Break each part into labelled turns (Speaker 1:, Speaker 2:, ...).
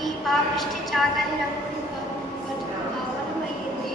Speaker 1: ఈ
Speaker 2: పాపిష్టి చాకలి రంగు భావనమైంది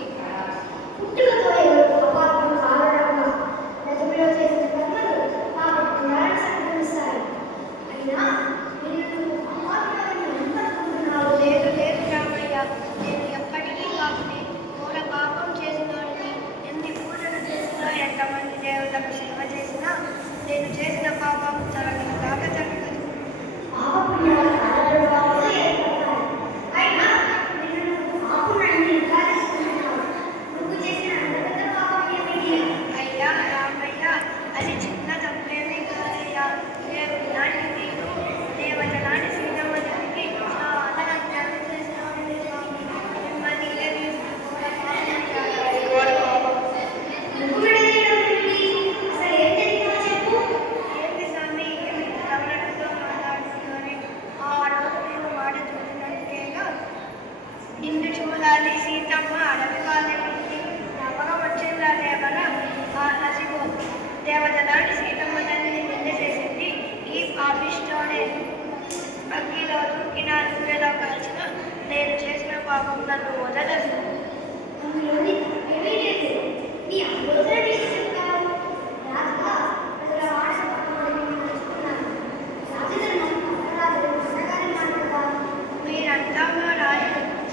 Speaker 1: మీరంతా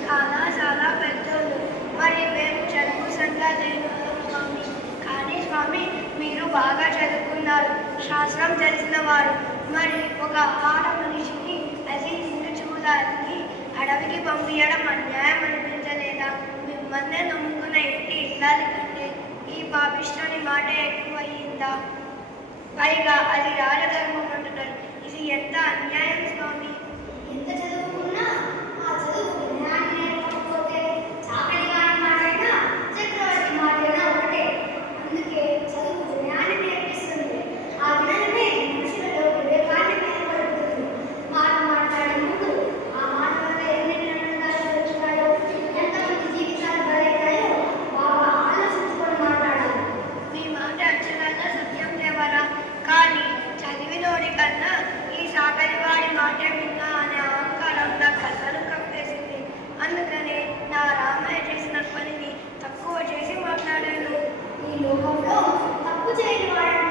Speaker 1: చాలా చాలా మేము స్వామి. కానీ స్వామి మీరు బాగా చదువుకున్నారు. శాస్త్రం తెలిసిన వారు. మరి ఒక ఆడ మనిషిని అసలు చూడాలి. అడవికి పంపించడం అన్యాయం అనిపించలేదా మిమ్మల్నే నమ్ముకున్న ఎట్టి ఇల్లాలి కంటే ఈ పాపిష్టాని మాట ఎక్కువయ్యిందా? పైగా అది రాజధర్మం అంటున్నారు. ఇది ఎంత అన్యాయం స్వామి?
Speaker 2: ఎంత చదువు?
Speaker 1: అందుకనే నా రామయ్య చేసిన పనిని తక్కువ చేసి మాట్లాడాను.
Speaker 2: ఈ లోకంలో తప్పు చేయని వాడు